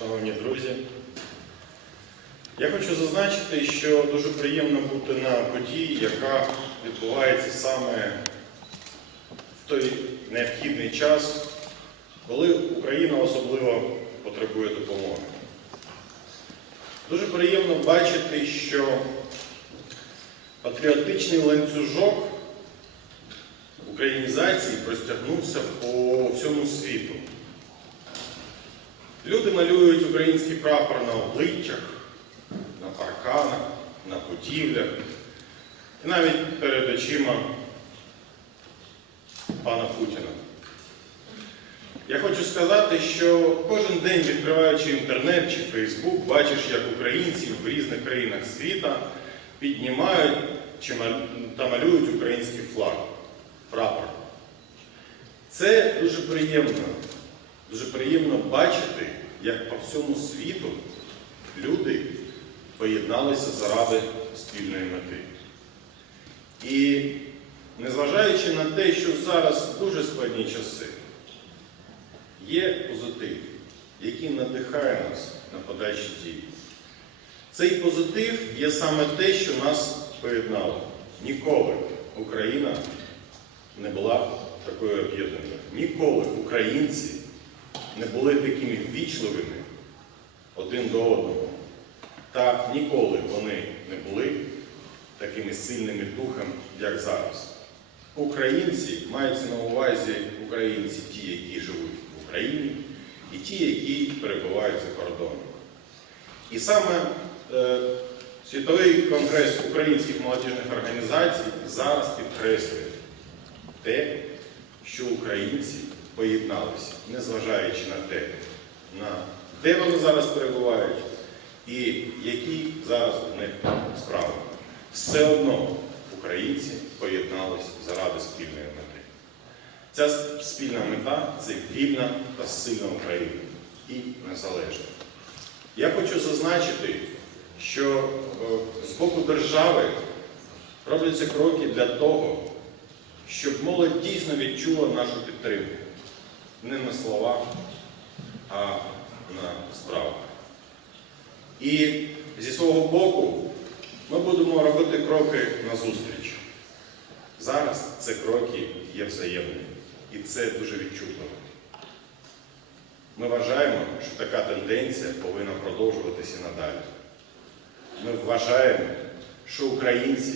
Шановні друзі, я хочу зазначити, що дуже приємно бути на події, яка відбувається саме в той необхідний час, коли Україна особливо потребує допомоги. Дуже приємно бачити, що патріотичний ланцюжок українізації простягнувся по всьому світу. Люди малюють український прапор на обличчях, на парканах, на будівлях і навіть перед очима пана Путіна. Я хочу сказати, що кожен день, відкриваючи інтернет чи Фейсбук, бачиш, як українці в різних країнах світа піднімають та малюють український флаг, прапор. Це дуже приємно. Дуже приємно бачити, як по всьому світу люди поєдналися заради спільної мети. І незважаючи на те, що зараз дуже складні часи, є позитив, який надихає нас на подальші дії. Цей позитив є саме те, що нас поєднало. Ніколи Україна не була такою об'єднаною. Ніколи українці не були такими ввічливими один до одного. Та ніколи вони не були такими сильними духом, як зараз. Українці маються на увазі українці, ті, які живуть в Україні, і ті, які перебувають за кордоном. І саме е, Світовий конгрес українських молодіжних організацій зараз підкреслює те, що українці поєдналися, незважаючи на те, на де вони зараз перебувають і які зараз в них справи. Все одно українці поєдналися заради спільної мети. Ця спільна мета це вільна та сильна Україна і незалежна. Я хочу зазначити, що е, з боку держави робляться кроки для того, щоб молодь дійсно відчула нашу підтримку. Не на словах, а на справах. І зі свого боку ми будемо робити кроки назустріч. Зараз це кроки є взаємними. І це дуже відчутливо. Ми вважаємо, що така тенденція повинна продовжуватися надалі. Ми вважаємо, що українці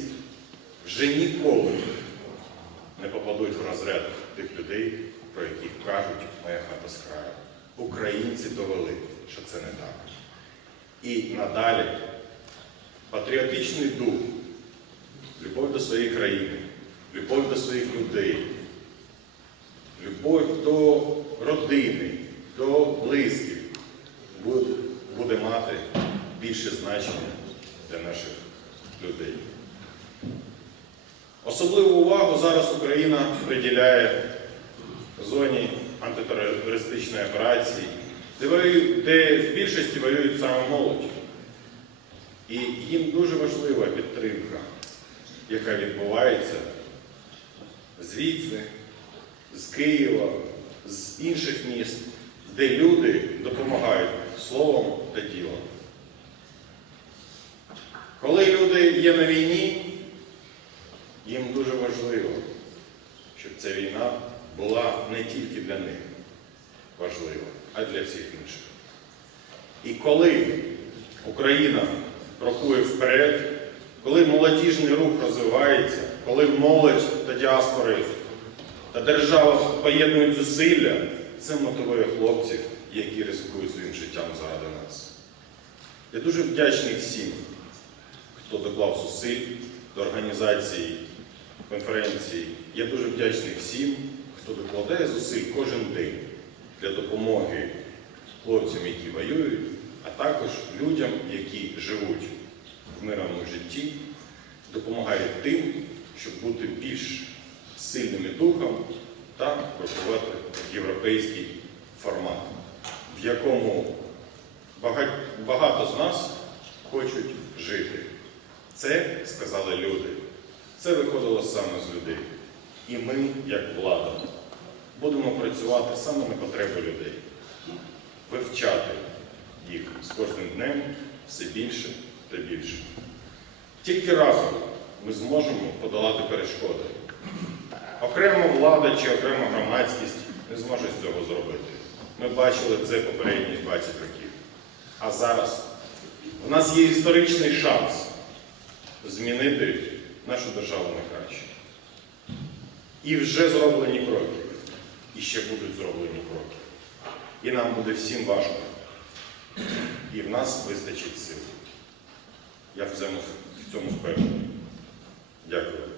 вже ніколи не попадуть в розряд тих людей, кажуть моя хата з краю. Українці довели, що це не так. І надалі патріотичний дух, любов до своєї країни, любов до своїх людей, любов до родини, до близьких буде, мати більше значення для наших людей. Особливу увагу зараз Україна приділяє зоні антитерористичної операції, де, де в більшості воюють саме молодь. І їм дуже важлива підтримка, яка відбувається звідси, з Києва, з інших міст, де люди допомагають словом та ділом. Коли люди є на війні, їм дуже важливо, щоб ця війна була не тільки для них важлива, а для всіх інших. І коли Україна крокує вперед, коли молодіжний рух розвивається, коли молодь та діаспори та держава поєднують зусилля, це мотивує хлопців, які ризикують своїм життям заради нас. Я дуже вдячний всім, хто доклав зусиль до організації конференції. Я дуже вдячний всім, хто докладає зусиль кожен день для допомоги хлопцям, які воюють, а також людям, які живуть в мирному житті, допомагають тим, щоб бути більш сильними духом та крокувати в європейський формат, в якому багато з нас хочуть жити. Це сказали люди. Це виходило саме з людей. І ми, як влада, будемо працювати саме на потреби людей, вивчати, їх з кожним днем все більше та більше. Тільки разом ми зможемо подолати перешкоди. Окрема влада чи окрема громадськість не зможе з цього зробити. Ми бачили це попередні 20 років. А зараз у нас є історичний шанс змінити нашу державу на краще. І вже зроблені кроки. І ще будуть зроблені кроки. І нам буде всім важко. І в нас вистачить сил. Я в цьому, в цьому впевнений. Дякую.